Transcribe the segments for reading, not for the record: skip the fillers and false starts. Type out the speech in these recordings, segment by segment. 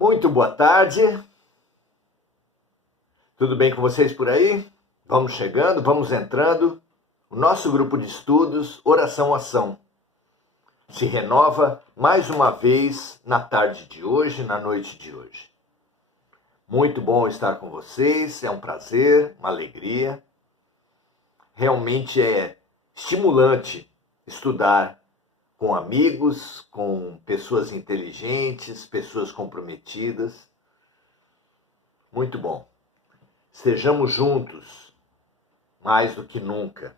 Muito boa tarde, tudo bem com vocês por aí? Vamos chegando, vamos entrando. O nosso grupo de estudos, Oração Ação, se renova mais uma vez na tarde de hoje, na noite de hoje. Muito bom estar com vocês, é um prazer, uma alegria. Realmente é estimulante estudar com amigos, com pessoas inteligentes, pessoas comprometidas. Muito bom. Estejamos juntos, mais do que nunca.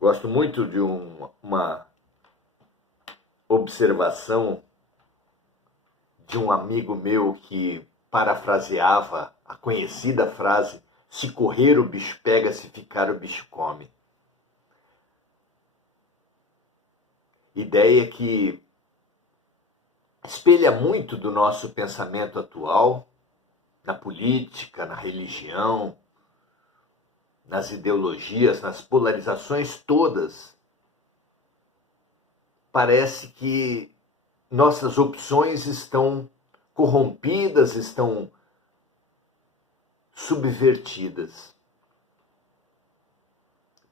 Gosto muito de uma observação de um amigo meu que parafraseava a conhecida frase: se correr o bicho pega, se ficar o bicho come. Ideia que espelha muito do nosso pensamento atual, na política, na religião, nas ideologias, nas polarizações todas. Parece que nossas opções estão corrompidas, estão subvertidas.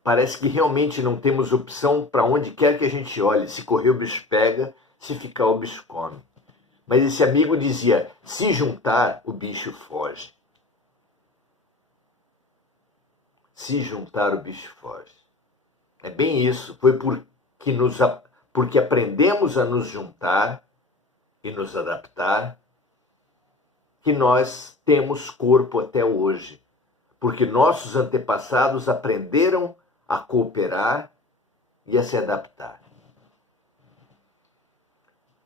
Parece que realmente não temos opção para onde quer que a gente olhe. Se correr o bicho pega, se ficar o bicho come. Mas esse amigo dizia, se juntar o bicho foge. Se juntar o bicho foge. É bem isso, foi porque aprendemos a nos juntar e nos adaptar que nós temos corpo até hoje. Porque nossos antepassados aprenderam a cooperar e a se adaptar.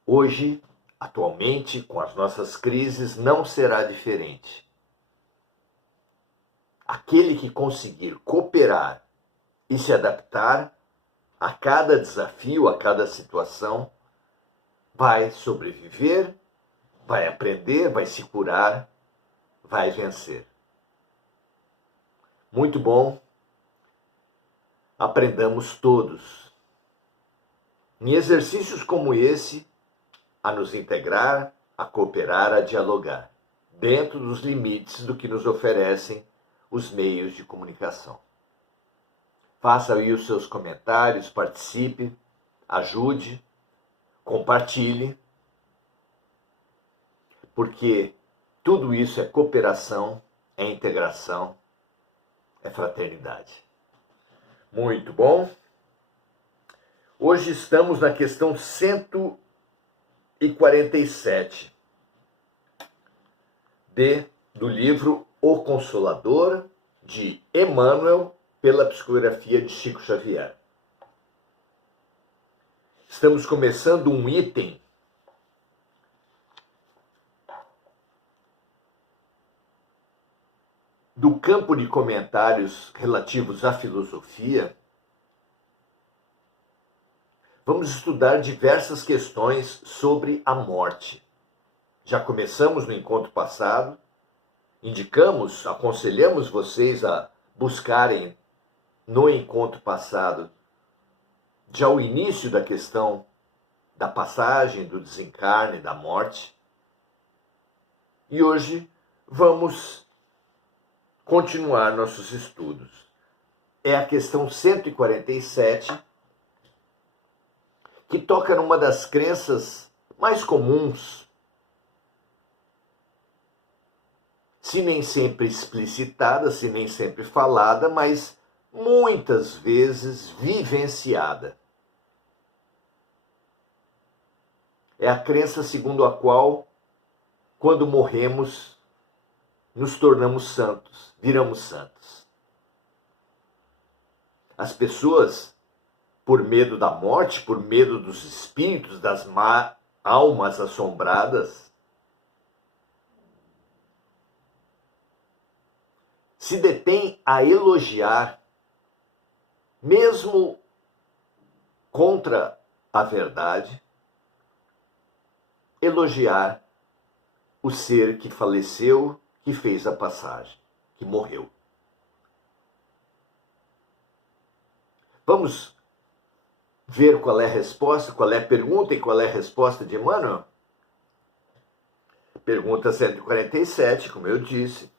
Hoje, atualmente, com as nossas crises, não será diferente. Aquele que conseguir cooperar e se adaptar a cada desafio, a cada situação, vai sobreviver, vai aprender, vai se curar, vai vencer. Muito bom. Aprendamos todos, em exercícios como esse, a nos integrar, a cooperar, a dialogar, dentro dos limites do que nos oferecem os meios de comunicação. Faça aí os seus comentários, participe, ajude, compartilhe, porque tudo isso é cooperação, é integração, é fraternidade. Muito bom. Hoje estamos na questão 147 do livro O Consolador, de Emmanuel, pela psicografia de Chico Xavier. Estamos começando um item do campo de comentários relativos à filosofia. Vamos estudar diversas questões sobre a morte. Já começamos no encontro passado, indicamos, aconselhamos vocês a buscarem no encontro passado já o início da questão da passagem, do desencarne, da morte. E hoje vamos continuar nossos estudos. É a questão 147, que toca numa das crenças mais comuns, se nem sempre explicitada, se nem sempre falada, mas muitas vezes vivenciada. É a crença segundo a qual, quando morremos, nos tornamos santos, viramos santos. As pessoas, por medo da morte, por medo dos espíritos, das almas assombradas, se detêm a elogiar, mesmo contra a verdade, elogiar o ser que faleceu, que fez a passagem, que morreu. Vamos ver qual é a resposta, qual é a pergunta e qual é a resposta de Emmanuel? Pergunta 147, como eu disse.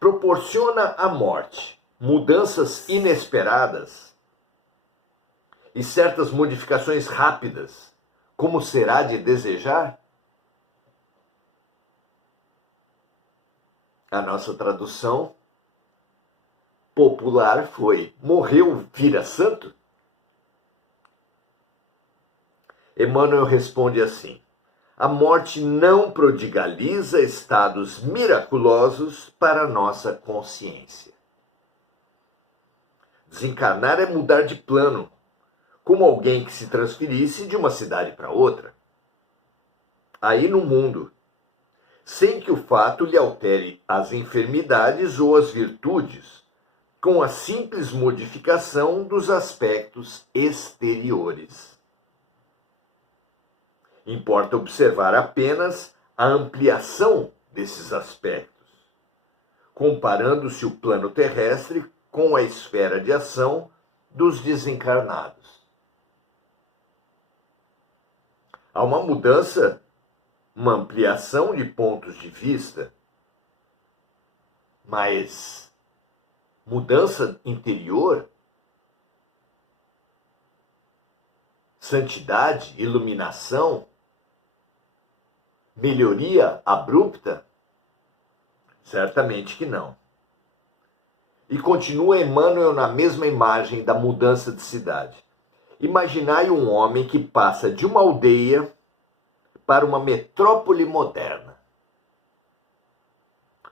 Proporciona a morte mudanças inesperadas e certas modificações rápidas, como será de desejar? A nossa tradução popular foi: morreu, vira santo? Emmanuel responde assim: a morte não prodigaliza estados miraculosos para a nossa consciência. Desencarnar é mudar de plano, como alguém que se transferisse de uma cidade para outra. Aí no mundo, sem que o fato lhe altere as enfermidades ou as virtudes, com a simples modificação dos aspectos exteriores. Importa observar apenas a ampliação desses aspectos, comparando-se o plano terrestre com a esfera de ação dos desencarnados. Há uma mudança, uma ampliação de pontos de vista, mas mudança interior, santidade, iluminação, melhoria abrupta? Certamente que não. E continua Emmanuel na mesma imagem da mudança de cidade. Imaginai um homem que passa de uma aldeia para uma metrópole moderna.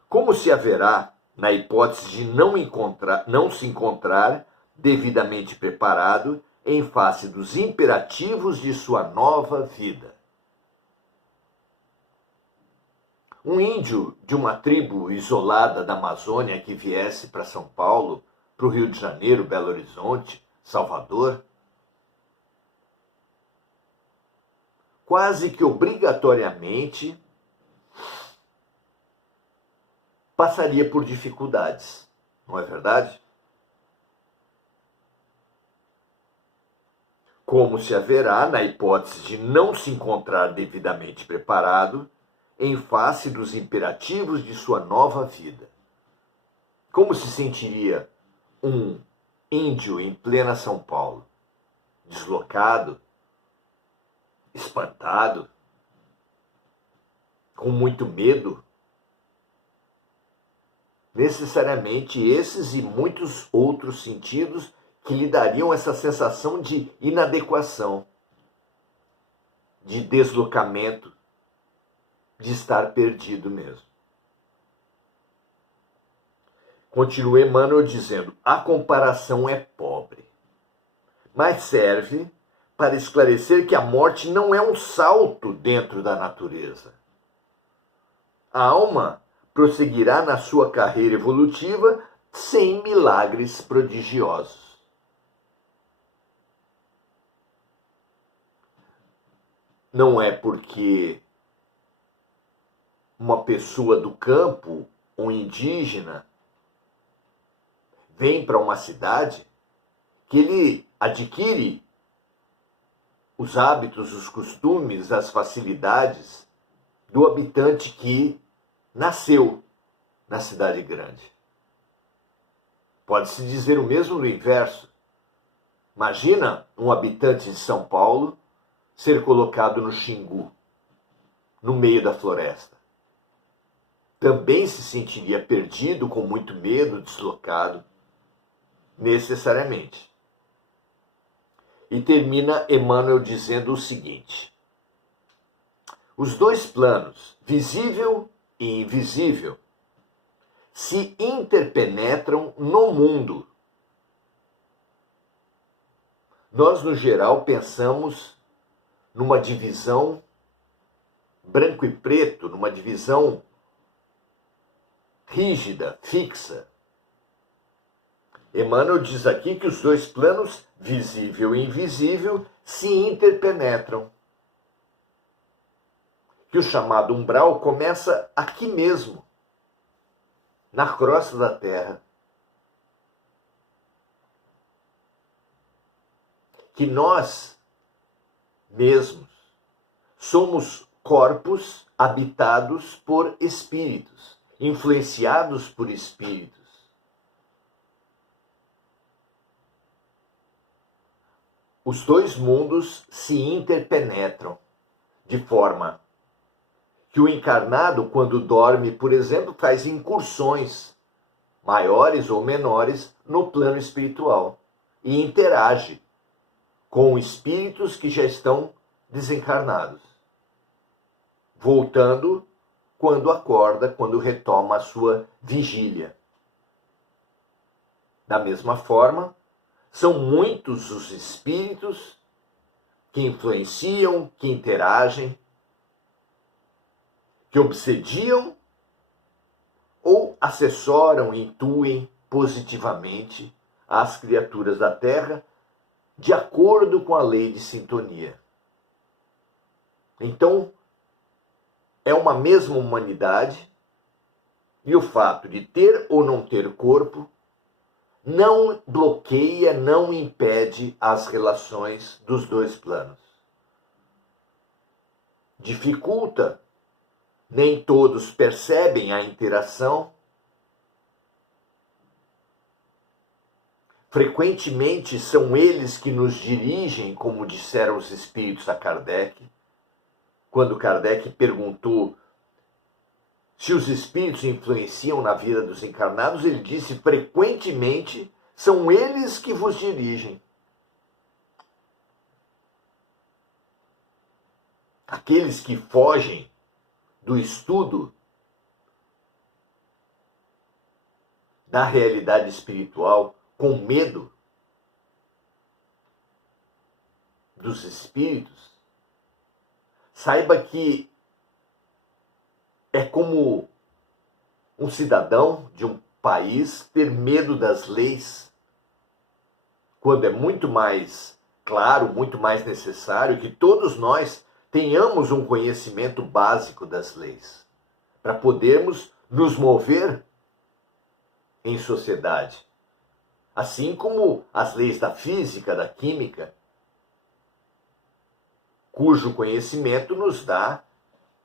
Como se haverá, na hipótese de não se encontrar devidamente preparado em face dos imperativos de sua nova vida? Um índio de uma tribo isolada da Amazônia que viesse para São Paulo, para o Rio de Janeiro, Belo Horizonte, Salvador, quase que obrigatoriamente passaria por dificuldades, não é verdade? Como se haverá, na hipótese de não se encontrar devidamente preparado, em face dos imperativos de sua nova vida. Como se sentiria um índio em plena São Paulo? Deslocado, espantado, com muito medo? Necessariamente esses e muitos outros sentidos que lhe dariam essa sensação de inadequação, de deslocamento, de estar perdido mesmo. Continua Emmanuel dizendo: a comparação é pobre, mas serve para esclarecer que a morte não é um salto dentro da natureza. A alma prosseguirá na sua carreira evolutiva sem milagres prodigiosos. Não é porque uma pessoa do campo, um indígena, vem para uma cidade que ele adquire os hábitos, os costumes, as facilidades do habitante que nasceu na cidade grande. Pode-se dizer o mesmo do inverso. Imagina um habitante de São Paulo ser colocado no Xingu, no meio da floresta. Também se sentiria perdido, com muito medo, deslocado, necessariamente. E termina Emmanuel dizendo o seguinte: os dois planos, visível e invisível, se interpenetram no mundo. Nós, no geral, pensamos numa divisão branco e preto, numa divisão rígida, fixa. Emmanuel diz aqui que os dois planos, visível e invisível, se interpenetram. Que o chamado umbral começa aqui mesmo, na crosta da Terra. Que nós mesmos somos corpos habitados por espíritos, influenciados por espíritos. Os dois mundos se interpenetram, de forma que o encarnado, quando dorme, por exemplo, faz incursões maiores ou menores no plano espiritual e interage com espíritos que já estão desencarnados, voltando quando acorda, quando retoma a sua vigília. Da mesma forma, são muitos os espíritos que influenciam, que interagem, que obsediam ou assessoram, intuem positivamente as criaturas da Terra de acordo com a lei de sintonia. Então, é uma mesma humanidade e o fato de ter ou não ter corpo não bloqueia, não impede as relações dos dois planos. Dificulta, nem todos percebem a interação. Frequentemente são eles que nos dirigem, como disseram os espíritos a Kardec, quando Kardec perguntou se os espíritos influenciam na vida dos encarnados, ele disse: frequentemente são eles que vos dirigem. Aqueles que fogem do estudo da realidade espiritual com medo dos espíritos, saiba que é como um cidadão de um país ter medo das leis, quando é muito mais claro, muito mais necessário que todos nós tenhamos um conhecimento básico das leis, para podermos nos mover em sociedade. Assim como as leis da física, da química, cujo conhecimento nos dá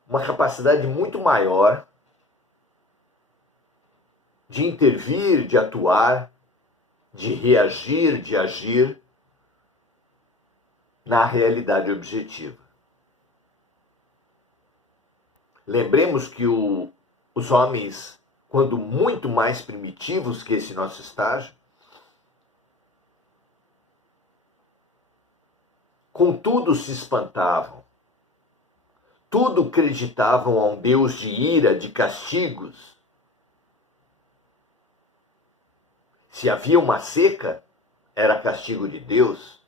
uma capacidade muito maior de intervir, de atuar, de reagir, de agir na realidade objetiva. Lembremos que os homens, quando muito mais primitivos que esse nosso estágio, com tudo se espantavam, tudo acreditavam a um Deus de ira, de castigos. Se havia uma seca, era castigo de Deus.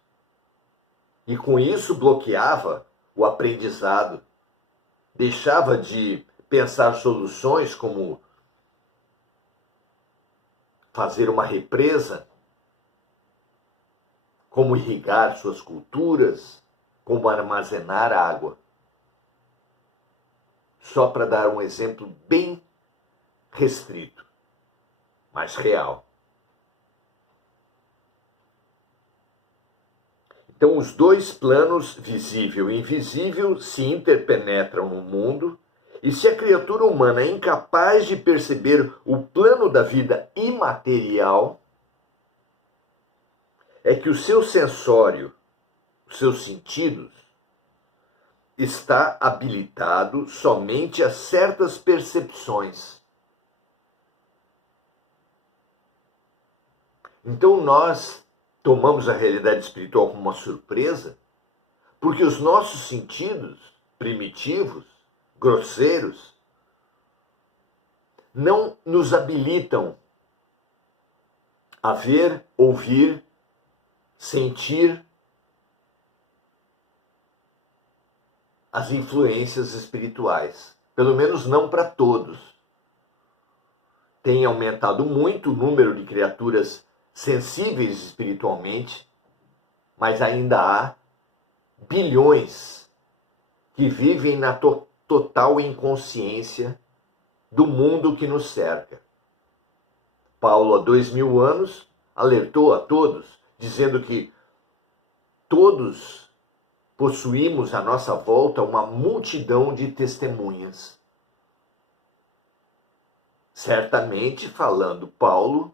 E com isso bloqueava o aprendizado. Deixava de pensar soluções como fazer uma represa, como irrigar suas culturas, como armazenar água. Só para dar um exemplo bem restrito, mas real. Então, os dois planos, visível e invisível, se interpenetram no mundo, e se a criatura humana é incapaz de perceber o plano da vida imaterial, é que o seu sensório, os seus sentidos, está habilitado somente a certas percepções. Então nós tomamos a realidade espiritual como uma surpresa, porque os nossos sentidos primitivos, grosseiros, não nos habilitam a ver, ouvir, sentir as influências espirituais. Pelo menos não para todos. Tem aumentado muito o número de criaturas sensíveis espiritualmente, mas ainda há bilhões que vivem na total inconsciência do mundo que nos cerca. Paulo, há 2000 anos, alertou a todos, dizendo que todos possuímos à nossa volta uma multidão de testemunhas. Certamente falando Paulo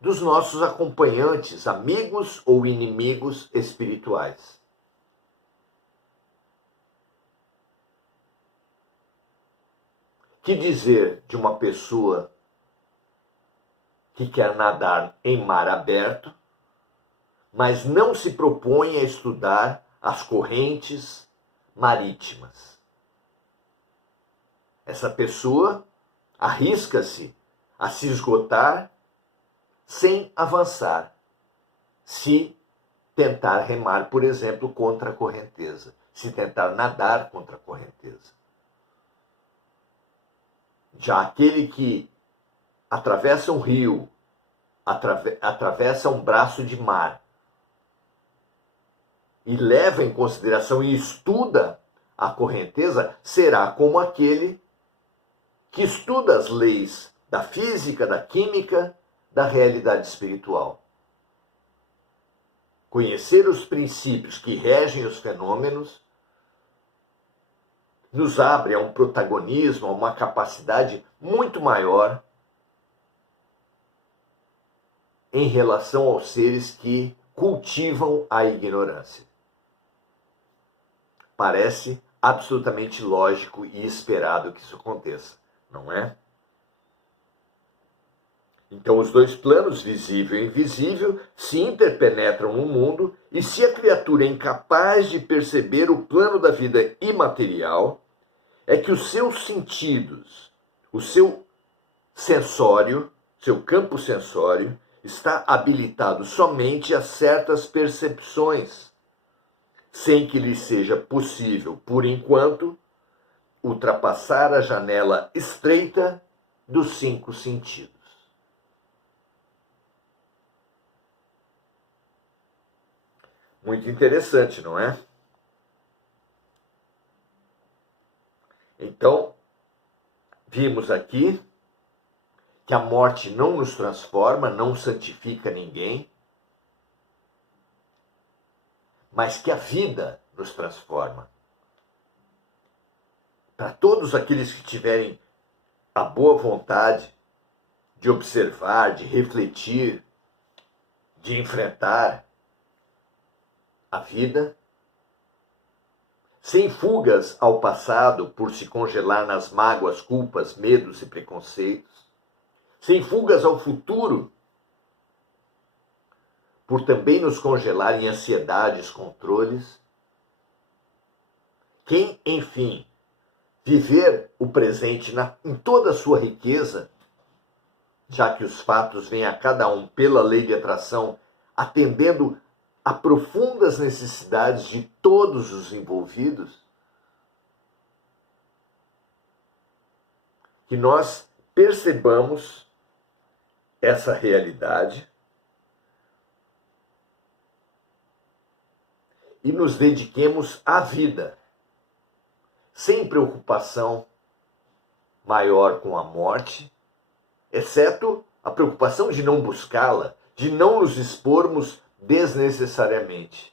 dos nossos acompanhantes, amigos ou inimigos espirituais. Que dizer de uma pessoa que quer nadar em mar aberto, mas não se propõe a estudar as correntes marítimas? Essa pessoa arrisca-se a se esgotar sem avançar, se tentar remar, por exemplo, contra a correnteza, se tentar nadar contra a correnteza. Já aquele que atravessa um rio, atravessa um braço de mar e leva em consideração e estuda a correnteza, será como aquele que estuda as leis da física, da química, da realidade espiritual. Conhecer os princípios que regem os fenômenos nos abre a um protagonismo, a uma capacidade muito maior em relação aos seres que cultivam a ignorância. Parece absolutamente lógico e esperado que isso aconteça, não é? Então, os dois planos, visível e invisível, se interpenetram no mundo, e se a criatura é incapaz de perceber o plano da vida imaterial, é que os seus sentidos, o seu sensório, seu campo sensório, está habilitado somente a certas percepções, sem que lhe seja possível, por enquanto, ultrapassar a janela estreita dos 5 sentidos. Muito interessante, não é? Então, vimos aqui que a morte não nos transforma, não santifica ninguém, mas que a vida nos transforma. Para todos aqueles que tiverem a boa vontade de observar, de refletir, de enfrentar a vida, sem fugas ao passado por se congelar nas mágoas, culpas, medos e preconceitos, sem fugas ao futuro por também nos congelar em ansiedades, controles. Quem, enfim, viver o presente em toda a sua riqueza, já que os fatos vêm a cada um pela lei de atração, atendendo a profundas necessidades de todos os envolvidos, que nós percebamos essa realidade e nos dediquemos à vida, sem preocupação maior com a morte, exceto a preocupação de não buscá-la, de não nos expormos desnecessariamente.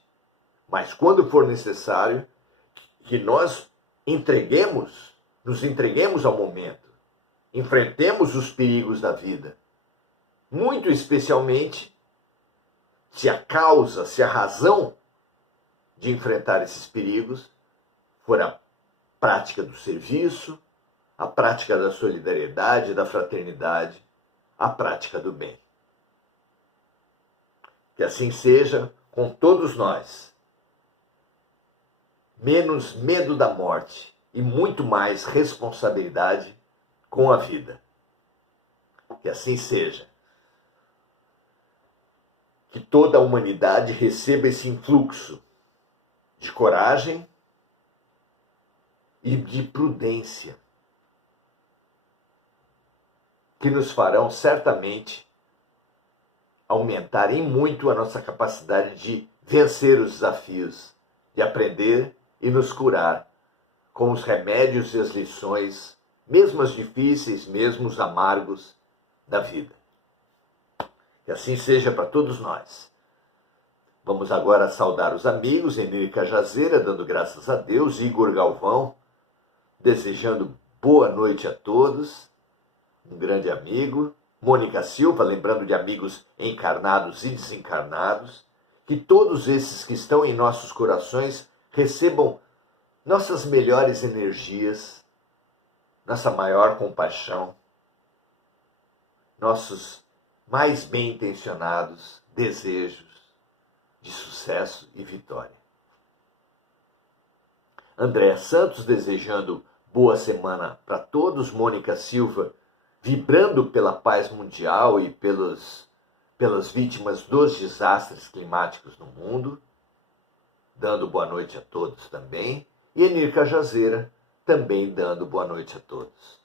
Mas quando for necessário, que nós nos entreguemos ao momento, enfrentemos os perigos da vida. Muito especialmente, se a causa, se a razão de enfrentar esses perigos for a prática do serviço, a prática da solidariedade, da fraternidade, a prática do bem. Que assim seja com todos nós. Menos medo da morte e muito mais responsabilidade com a vida. Que assim seja. Que toda a humanidade receba esse influxo de coragem e de prudência, que nos farão certamente aumentar em muito a nossa capacidade de vencer os desafios, de aprender e nos curar com os remédios e as lições, mesmo as difíceis, mesmo os amargos da vida. Que assim seja para todos nós. Vamos agora saudar os amigos, Enir Cajazeira, dando graças a Deus, Igor Galvão, desejando boa noite a todos, um grande amigo, Mônica Silva, lembrando de amigos encarnados e desencarnados, que todos esses que estão em nossos corações recebam nossas melhores energias, nossa maior compaixão, nossos mais bem intencionados desejos de sucesso e vitória. André Santos desejando boa semana para todos, Mônica Silva vibrando pela paz mundial e pelas vítimas dos desastres climáticos no mundo, dando boa noite a todos também, e Enir Cajazeira também dando boa noite a todos.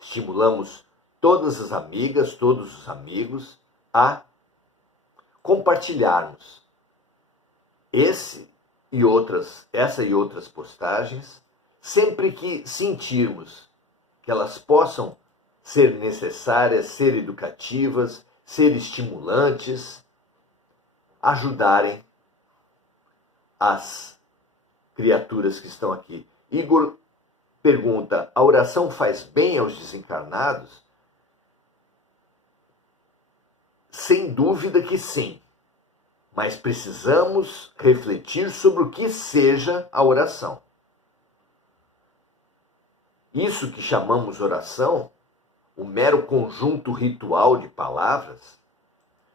Estimulamos todas as amigas, todos os amigos a compartilharmos essa e outras postagens, sempre que sentirmos que elas possam ser necessárias, ser educativas, ser estimulantes, ajudarem as criaturas que estão aqui. Igor pergunta: a oração faz bem aos desencarnados? Sem dúvida que sim. Mas precisamos refletir sobre o que seja a oração. Isso que chamamos oração, o mero conjunto ritual de palavras,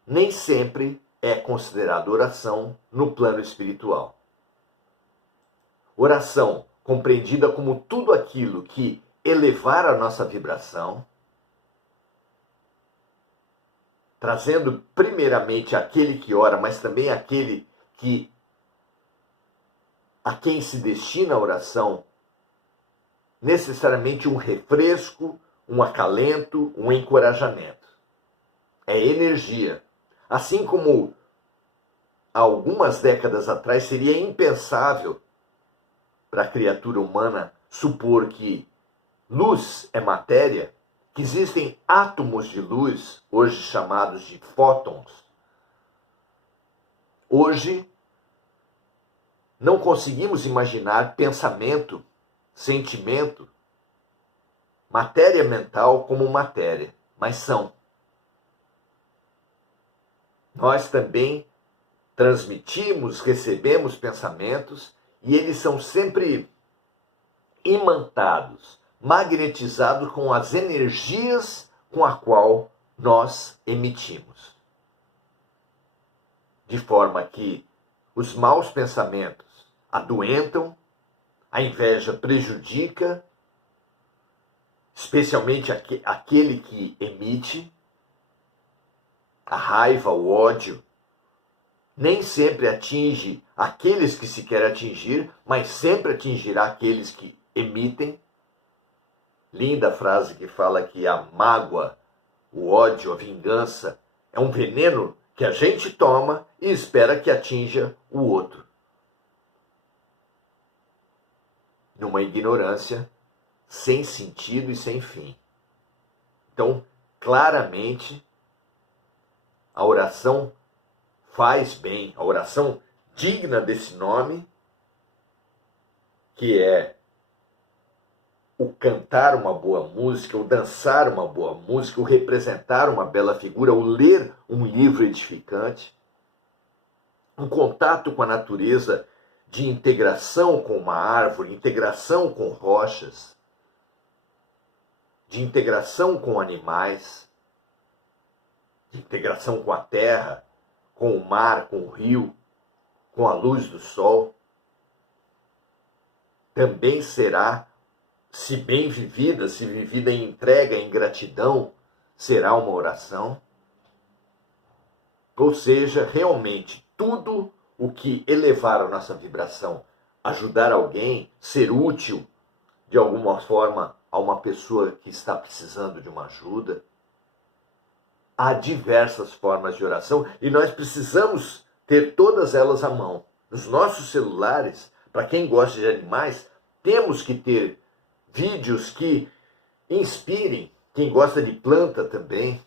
nem sempre é considerado oração no plano espiritual. Oração, compreendida como tudo aquilo que elevar a nossa vibração, trazendo primeiramente aquele que ora, mas também aquele a quem se destina a oração, necessariamente um refresco, um acalento, um encorajamento. É energia. Assim como há algumas décadas atrás seria impensável para a criatura humana supor que luz é matéria, que existem átomos de luz, hoje chamados de fótons. Hoje, não conseguimos imaginar pensamento, sentimento, matéria mental como matéria, mas são. Nós também transmitimos, recebemos pensamentos e eles são sempre imantados, magnetizados com as energias com a qual nós emitimos. De forma que os maus pensamentos adoentam, a inveja prejudica, especialmente aquele que emite, a raiva, o ódio, nem sempre atinge aqueles que se quer atingir, mas sempre atingirá aqueles que emitem. Linda frase que fala que a mágoa, o ódio, a vingança é um veneno que a gente toma e espera que atinja o outro. Numa ignorância sem sentido e sem fim. Então, claramente, a oração faz bem, a oração digna desse nome, que é o cantar uma boa música, o dançar uma boa música, o representar uma bela figura, o ler um livro edificante, um contato com a natureza de integração com uma árvore, integração com rochas, de integração com animais, de integração com a terra, com o mar, com o rio, com a luz do sol, também será, se bem vivida, se vivida em entrega, em gratidão, será uma oração. Ou seja, realmente, tudo o que elevar a nossa vibração, ajudar alguém, ser útil de alguma forma a uma pessoa que está precisando de uma ajuda. Há diversas formas de oração e nós precisamos ter todas elas à mão. Nos nossos celulares, para quem gosta de animais, temos que ter vídeos que inspirem. Quem gosta de planta também.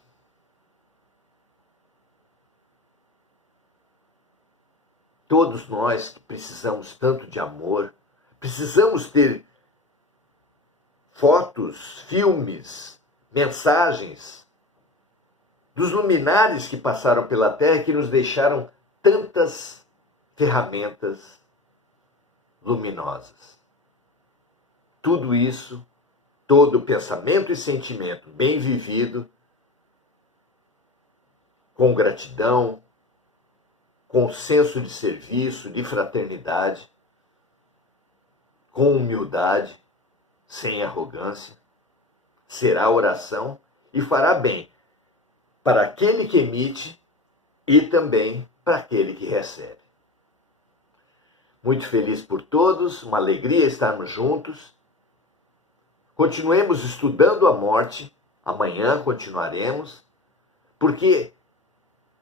Todos nós que precisamos tanto de amor, precisamos ter fotos, filmes, mensagens dos luminares que passaram pela Terra e que nos deixaram tantas ferramentas luminosas. Tudo isso, todo pensamento e sentimento bem vivido, com gratidão, com senso de serviço, de fraternidade, com humildade, sem arrogância, será oração e fará bem para aquele que emite e também para aquele que recebe. Muito feliz por todos, uma alegria estarmos juntos. Continuemos estudando a morte, amanhã continuaremos, porque,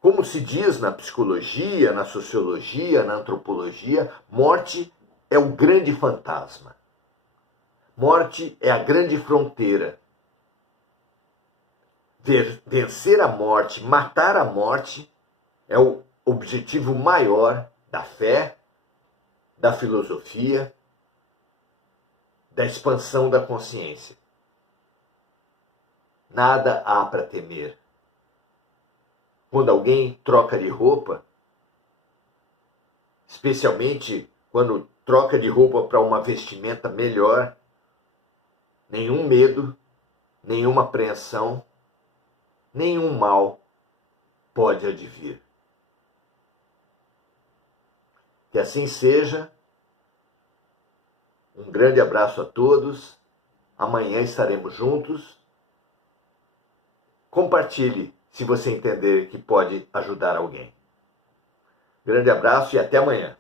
como se diz na psicologia, na sociologia, na antropologia, morte é o grande fantasma. Morte é a grande fronteira. Vencer a morte, matar a morte, é o objetivo maior da fé, da filosofia, da expansão da consciência. Nada há para temer. Quando alguém troca de roupa, especialmente quando troca de roupa para uma vestimenta melhor, nenhum medo, nenhuma apreensão, nenhum mal pode advir. Que assim seja. Um grande abraço a todos. Amanhã estaremos juntos. Compartilhe se você entender que pode ajudar alguém. Grande abraço e até amanhã.